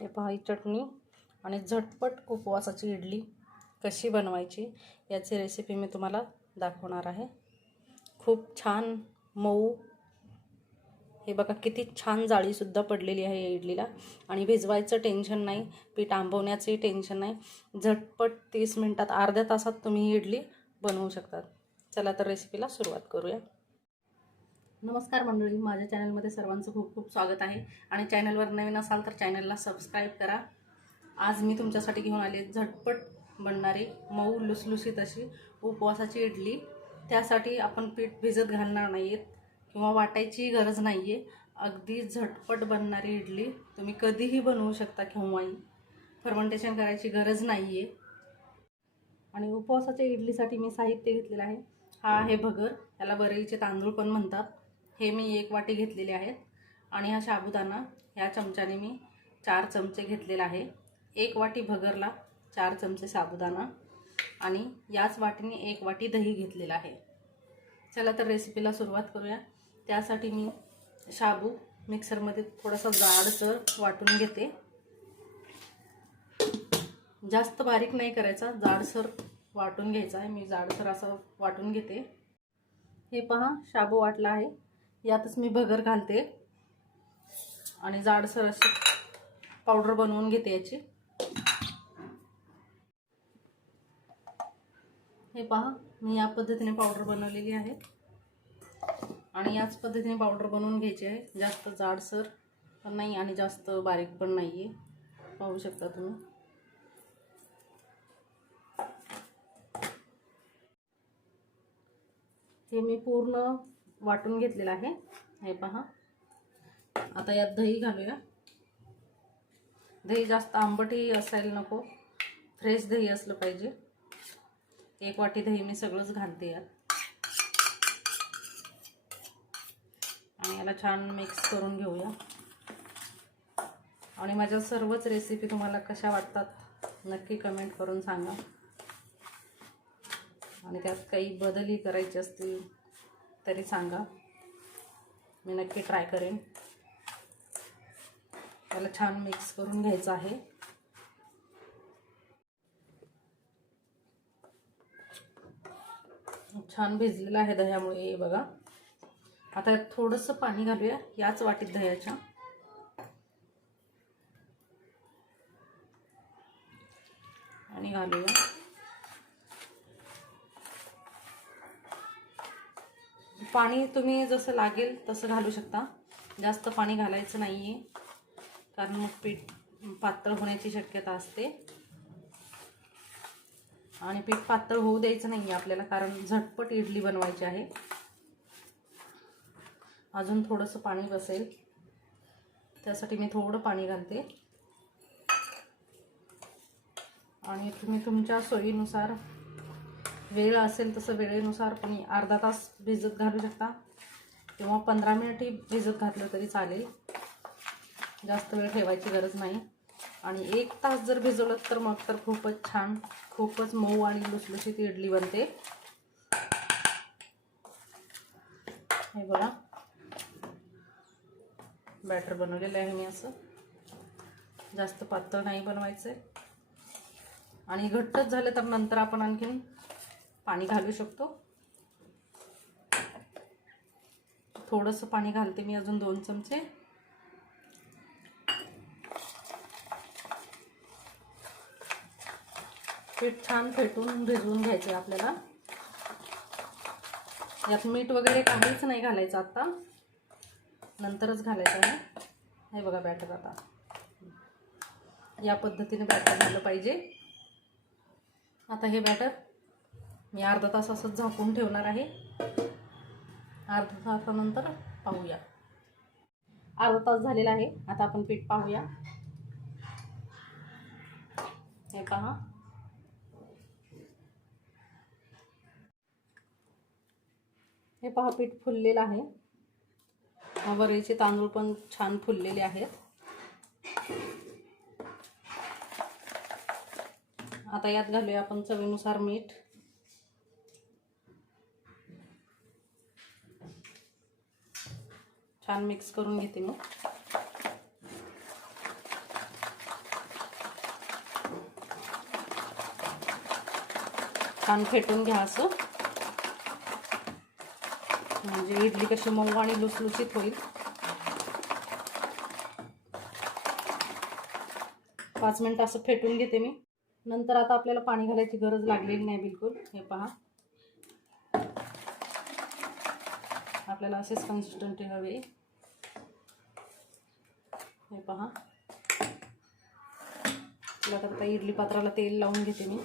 हे पहा ही चटणी आणि झटपट उपवासाची इडली कशी बनवायची याची रेसिपी मी तुम्हाला दाखवणार आहे. खूप छान मऊ हे बघा किती छान जाळीसुद्धा पडलेली आहे या इडलीला. आणि भिजवायचं टेन्शन नाही पीठ आंबवण्याचंही टेन्शन नाही. झटपट तीस मिनटात अर्ध्या तासात तुम्ही ही इडली बनवू शकतात. चला तर रेसिपीला सुरुवात करूया. नमस्कार मंडळी माझ्या चॅनलमध्ये सर्वांचं खूप खूप स्वागत आहे. आणि चॅनलवर नवीन असाल तर चॅनलला सबस्क्राईब करा. आज मी तुमच्यासाठी घेऊन आले झटपट बनणारी मऊ लुसलुसीत अशी उपवासाची इडली. त्यासाठी आपण पीठ भिजत घालणार नाही आहेत किंवा वाटायची गरज नाही आहे अगदी झटपट बनणारी इडली तुम्ही कधीही बनवू शकता केव्हाही. फर्मेंटेशन करायची गरज नाही आहे आणि उपवासाच्या इडलीसाठी मी साहित्य घेतलेलं आहे. हा आहे भगर याला बरेलीचे तांदूळ पण म्हणतात. हे मी एक वाटी घेतलेले आहेत आणि हा साबुदाणा ह्या चमच्याने मी चार चमचे घेतलेला आहे. एक वाटी भगरला चार चमचे साबुदाणा आणि याच वाटीने एक वाटी दही घेतलेला आहे. चला तर रेसिपीला सुरुवात करूया. त्यासाठी मी शाबू मिक्सरमध्ये थोडासा जाडसर वाटून घेते. जास्त बारीक नाही करायचा जाडसर वाटून घ्यायचा आहे. मी जाडसर असं वाटून घेते. हे पहा शाबू वाटला आहे. यातच मी भगर घालते. आणि जाडसर अशी पावडर बनवून घेते याची. हे पहा मी या पद्धतीने पावडर बनवलेली आहे. आणि याच पद्धतीने पावडर बनवून घ्यायची आहे. जास्त जाडसर पण नाही आणि जास्त बारीक पण नाही आहे पाहू शकता तुम्ही. हे मी पूर्ण वाटून घेतलेलं आहे. हे पहा. आता यात दही घालूया. दही जास्त आंबटही असायला नको. फ्रेश दही असलं पाहिजे. एक वाटी दही मी सगळंच घालते यात. आणि याला छान मिक्स करून घेऊया. आणि माझ्या सर्वच रेसिपी तुम्हाला कशा वाटतात नक्की कमेंट करून सांगा. आणि त्यात काही बदलही करायचे असतील तरी सांगा. मी नक्की ट्राय करेन. त्याला छान मिक्स करून घ्यायचं आहे. छान भिजलेलं आहे दह्यामुळे बघा. आता थोडंसं पाणी घालूया याच वाटीत दह्याच्या. आणि घालूया. पाणी तुम्ही जसं लागेल तसं घालू शकता. जास्त पाणी घालायचं नाही आहे कारण मग पीठ पातळ होण्याची शक्यता असते. आणि पीठ पातळ होऊ द्यायचं नाही आहे आपल्याला कारण झटपट इडली बनवायची आहे. अजून थोडंसं पाणी बसेल. त्यासाठी मी थोडं पाणी घालते. आणि तुम्ही तुमच्या सोयीनुसार वेळ असेल तसं वेळेनुसार पण अर्धा तास भिजत घालू शकता. किंवा पंधरा मिनिटही भिजत घातलं तरी चालेल. जास्त वेळ ठेवायची गरज नाही. आणि एक तास जर भिजवलं तर मग तर खूपच छान खूपच मऊ आणि लुसलुशीत इडली बनते. हे बघा. बॅटर बनवलेलं आहे मी असं. जास्त पातळ नाही बनवायचं आहे आणि घट्टच झालं तर नंतर आपण आणखीन पाणी घालू शकतो. थोडंसं पाणी घालते मी अजून दोन चमचे. पीठ छान फेटून भिजवून घ्यायचे आपल्याला. यात मीठ वगैरे काहीच नाही घालायचं आता. नंतरच घालायचं आहे. हे बघा बॅटर आता. या पद्धतीने बॅटर झालं पाहिजे. आता हे बॅटर मी अर्धा तास असंच झाकून ठेवणार आहे. अर्धा तासानंतर पाहूया. अर्धा तास झालेला आहे. आता आपण पीठ पाहूया. हे पहा. हे पहा पीठ फुललेलं आहे. वरेचे तांदूळ पण छान फुललेले आहेत. आता यात घालूया आपण चवीनुसार मीठ. छान मिक्स करून घेते मी. छान फेटून घ्या असं. म्हणजे इडली कशी मऊ आणि लुसलुसीत होईल. पाच मिनटं असं फेटून घेते मी. नंतर आता आपल्याला पाणी घालायची गरज लागलेली नाही बिलकुल. हे पहा. आपल्याला असेच कन्सिस्टंट हवे. हे पहा. तुला आता इडली पात्राला तेल लावून घेते मी.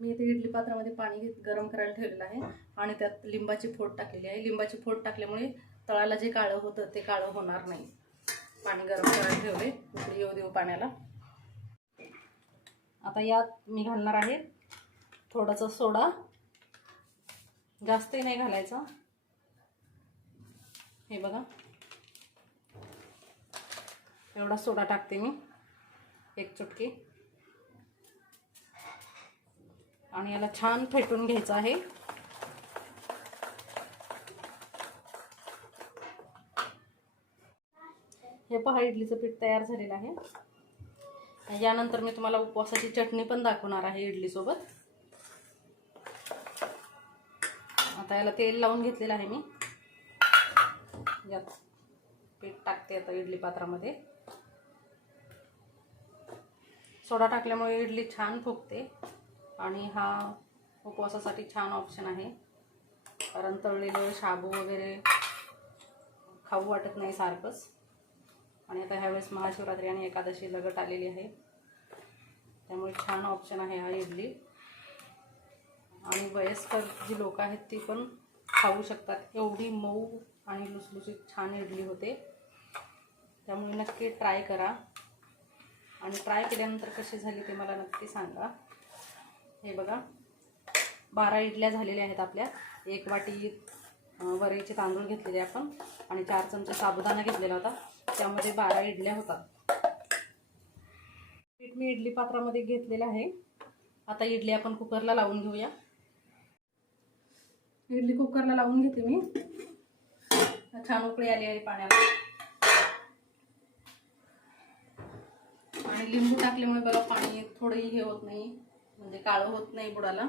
मी इथे इडली पात्रामध्ये पाणी गरम करायला ठेवलेलं आहे आणि त्यात लिंबाची फोड टाकलेली आहे. लिंबाची फोड टाकल्यामुळे तळाला जे काळं होतं ते काळं होणार नाही. पाणी गरम करायला ठेवले. उकळी येऊ देऊ पाण्याला. आता यात मी घालणार आहे थोडासा सोडा. जास्तही नाही घालायचा. हे बघा. एवढा सोडा टाकते मी. एक चुटकी. आणि याला छान फेटून घ्यायचं आहे. हे पहा इडलीचं पीठ तयार झालेलं आहे. यानंतर मी तुम्हाला उपवासाची चटणी पण दाखवणार आहे इडलीसोबत. आता याला तेल लावून घेतलेलं आहे मी. यात पीठ टाकते आता इडली पात्रामध्ये. सोडा टाकल्यामुळे इडली छान फुगते आणि हा उपवासासाठी छान ऑप्शन आहे. कारण तळलेलं शाबू वगैरे खाऊ वाटत नाही सारखंच. आणि आता ह्यावेळेस महाशिवरात्री आणि एकादशी लगट आलेली आहे. त्यामुळे छान ऑप्शन आहे हा इडली. आणि वयस्कर जी लोक आहेत ती पण खाऊ शकतात. एवढी मऊ आणि लुसलुसीत छान इडली होते. त्यामुळे नक्की ट्राय करा. आणि ट्राय केल्यानंतर कशी झाली ते मला नक्की सांगा. हे बघा. बारा इडल्या झालेल्या आहेत आपल्या. एक वाटी वरीचे तांदूळ घेतलेले आपण. आणि चार चमचे साबुदाणा घेतलेला होता. त्यामध्ये बारा इडल्या होतात पीठ मी इडली पात्रामध्ये घेतलेलं आहे. आता इडली आपण कुकरला लावून घेऊया. इडली कुकरला लावून घेते मी. छान उकळी आली आहे पाण्याला. आणि लिंबू टाकल्यामुळे बघा पाणी थोडंही हे होत नाही म्हणजे काळं होत नाही बुडाला.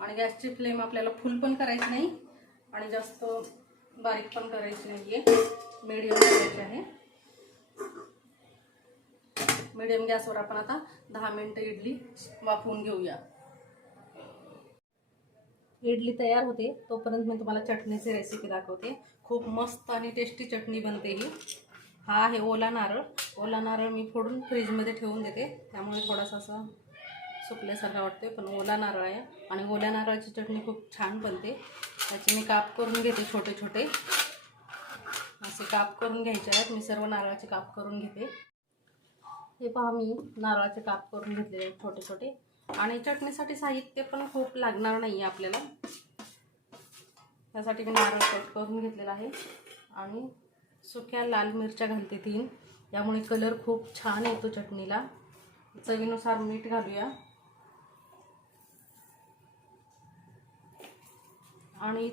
आणि गॅसची फ्लेम आपल्याला फुल पण करायची नाही आणि जास्त बारीक पण करायची नाही आहे मीडियम करायची आहे. मीडियम गॅसवर आपण आता दहा मिनटं इडली वाफवून घेऊया. इडली तयार होते तोपर्यंत मी तुम्हाला चटणीची रेसिपी दाखवते. खूप मस्त आणि टेस्टी चटणी बनते ही. हा आहे ओला नारळ. ओला नारळ मी फोडून फ्रीजमध्ये ठेवून देते. त्यामुळे थोडासा असं सुकल्यासारखा वाटते पण ओला नारळ आहे. आणि ओल्या नारळाची चटणी खूप छान बनते. त्याचे मी काप करून घेते छोटे छोटे असे काप करून घ्यायचे आहेत. मी सर्व नारळाचे काप करून घेते. हे पहा मी नारळाचे काप करून घेतलेले आहेत छोटे छोटे. आणि चटणीसाठी साहित्य पण खूप लागणार नाही आहे आपल्याला. त्यासाठी मी नारळ कट करून घेतलेला आहे. आणि सुक्या लाल मिरच्या घालते तीन. यामुळे कलर खूप छान येतो चटणीला. चवीनुसार मीठ घालूया. आणि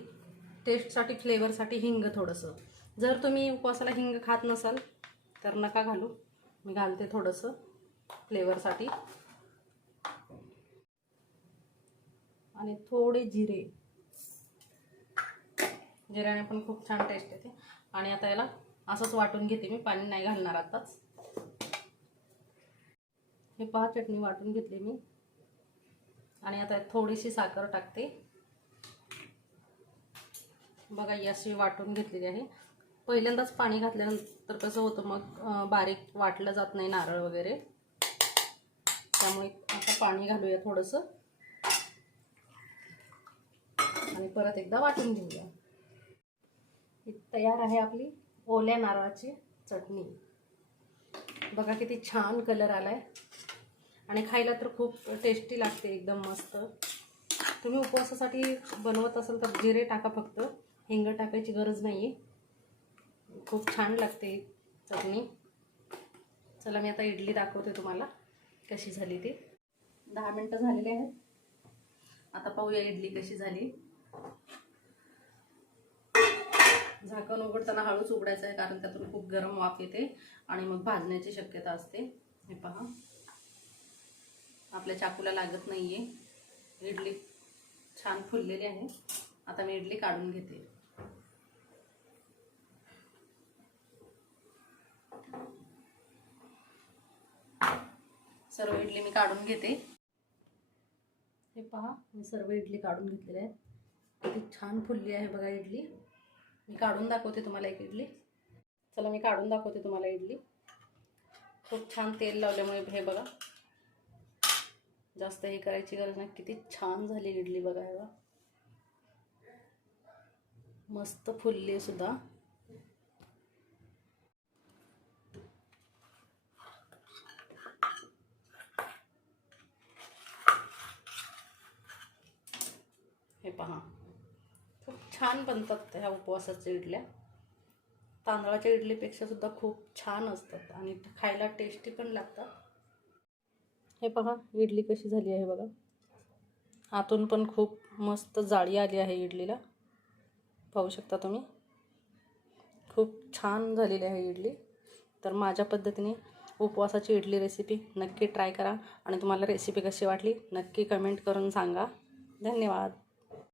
टेस्टसाठी फ्लेवरसाठी हिंग थोडंसं. जर तुम्ही उपवासाला हिंग खात नसाल तर नका घालू. मी घालते थोडंसं फ्लेवरसाठी आणि थोडे जिरे. जिऱ्याने पण खूप छान टेस्ट येते. आणि आता याला असंच वाटून घेते मी पाणी नाही घालणार आताच. हे पहा चटणी वाटून घेतली मी. आणि आता थोडीशी साखर टाकते. बघा ही अशी वाटून घेतलेली आहे. पहिल्यांदाच पाणी घातल्यानंतर कसं होतं मग बारीक वाटलं जात नाही नारळ वगैरे. त्यामुळे आता पाणी घालूया थोडंसं. आणि परत एकदा वाटून घेऊया. ही तयार आहे आपली ओल्या नारळाची चटणी. बघा किती छान कलर आलाय. आणि खायला तर खूप टेस्टी लागते एकदम मस्त. तुम्ही उपवासासाठी बनवत असाल तर जिरे टाका फक्त. हिंग टाकायची गरज नाही आहे खूप छान लागते चटणी. चला मी आता इडली दाखवते तुम्हाला कशी झाली ती. दहा मिनटं झालेली आहेत. आता पाहूया इडली कशी झाली. झाकण उघडताना हळूच उघडायचं आहे कारण त्यातून खूप गरम वाफ येते आणि मग भाजण्याची शक्यता असते. हे पहा. आपल्या चाकूला लागत नाही आहे इडली छान फुललेली आहे. आता मी इडली काढून घेते. सर्व इडली मी काढून घेते. हे पहा मी सर्व इडली काढून घेतलेल्या आहे किती छान फुलली आहे बघा इडली. मी काढून दाखवते तुम्हाला एक इडली. चला मी काढून दाखवते तुम्हाला इडली. खूप छान तेल लावल्यामुळे हे बघा. जास्त हे करायची गरज नाही. किती छान झाली इडली बघा बघा. मस्त फुलली सुद्धा. पहा. खूप छान बनतात ह्या उपवासाच्या इडल्या. तांदळाच्या इडलीपेक्षा सुद्धा खूप छान असतात आणि खायला टेस्टी पण लागतात. हे पहा इडली कशी झाली आहे बघा. आतून पण खूप मस्त जाळी आली आहे इडलीला. पाहू शकता तुम्ही. खूप छान झालेली आहे इडली. तर माझ्या पद्धतीने उपवासाची इडली रेसिपी नक्की ट्राय करा आणि तुम्हाला रेसिपी कशी वाटली नक्की कमेंट करून सांगा. धन्यवाद.